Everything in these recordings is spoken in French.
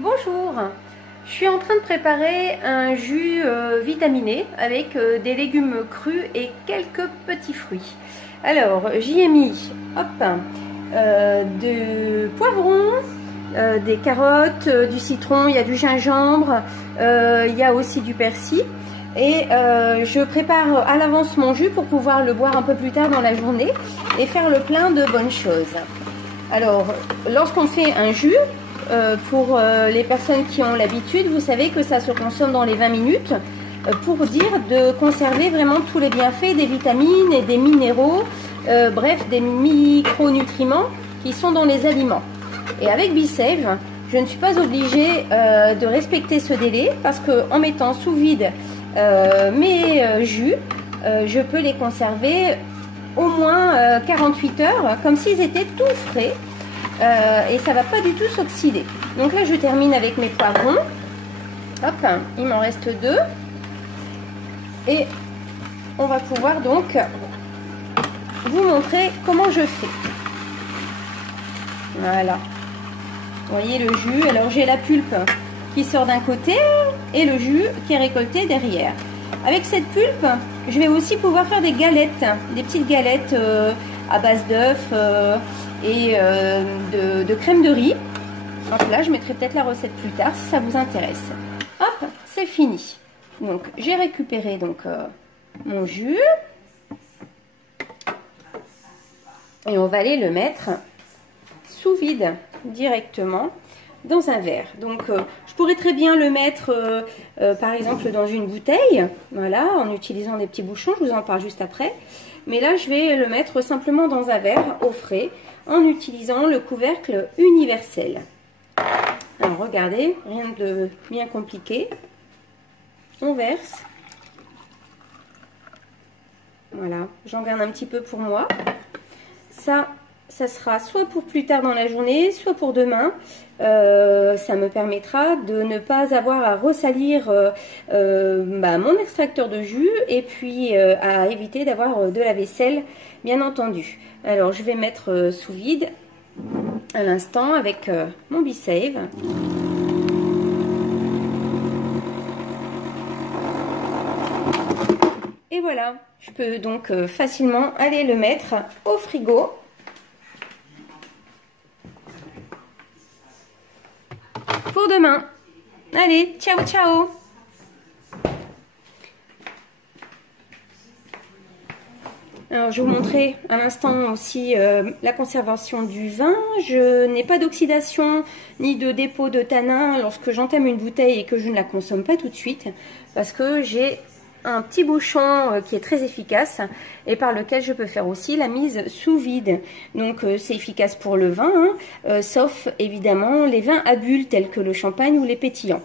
Bonjour, je suis en train de préparer un jus vitaminé avec des légumes crus et quelques petits fruits. Alors j'y ai mis du poivron, des carottes, du citron, il y a du gingembre, il y a aussi du persil. Et je prépare à l'avance mon jus pour pouvoir le boire un peu plus tard dans la journée et faire le plein de bonnes choses. Alors lorsqu'on fait un jus, pour les personnes qui ont l'habitude, vous savez que ça se consomme dans les 20 minutes pour dire de conserver vraiment tous les bienfaits des vitamines et des minéraux, bref des micronutriments qui sont dans les aliments. Et avec BeSave, je ne suis pas obligée de respecter ce délai parce qu'en mettant sous vide mes jus, je peux les conserver au moins 48 heures comme s'ils étaient tout frais. Et ça va pas du tout s'oxyder. Donc là je termine avec mes poivrons. Hop, il m'en reste 2. Et on va pouvoir donc vous montrer comment je fais. Voilà. Vous voyez le jus. Alors j'ai la pulpe qui sort d'un côté et le jus qui est récolté derrière. Avec cette pulpe, je vais aussi pouvoir faire des galettes, des petites galettes à base d'œufs et de crème de riz. Donc là je mettrai peut-être la recette plus tard si ça vous intéresse. Hop, c'est fini. Donc j'ai récupéré donc mon jus et on va aller le mettre sous vide directement dans un verre. Donc je pourrais très bien le mettre par exemple dans une bouteille, voilà, en utilisant des petits bouchons, je vous en parle juste après. Mais là je vais le mettre simplement dans un verre au frais en utilisant le couvercle universel. Alors regardez, rien de bien compliqué. On verse. Voilà, j'en garde un petit peu pour moi. Ça sera soit pour plus tard dans la journée, soit pour demain. Ça me permettra de ne pas avoir à ressalir mon extracteur de jus et puis à éviter d'avoir de la vaisselle, bien entendu. Alors je vais mettre sous vide à l'instant avec mon BeSave. Et voilà, je peux donc facilement aller le mettre au frigo. Pour demain. Allez, ciao ciao. Alors je vais vous montrer à l'instant aussi la conservation du vin. Je n'ai pas d'oxydation ni de dépôt de tanin lorsque j'entame une bouteille et que je ne la consomme pas tout de suite parce que j'ai un petit bouchon qui est très efficace et par lequel je peux faire aussi la mise sous vide. Donc c'est efficace pour le vin, sauf évidemment les vins à bulles tels que le champagne ou les pétillants.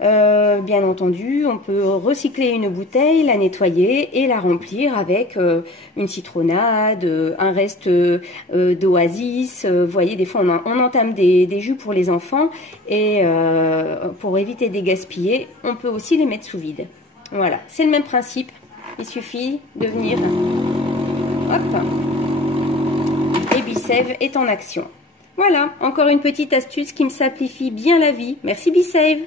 Bien entendu, on peut recycler une bouteille, la nettoyer et la remplir avec une citronnade, un reste d'oasis. Vous voyez, des fois on entame des jus pour les enfants et pour éviter de les gaspiller, on peut aussi les mettre sous vide. Voilà, c'est le même principe. Il suffit de venir, hop, et BeSave est en action. Voilà, encore une petite astuce qui me simplifie bien la vie. Merci BeSave.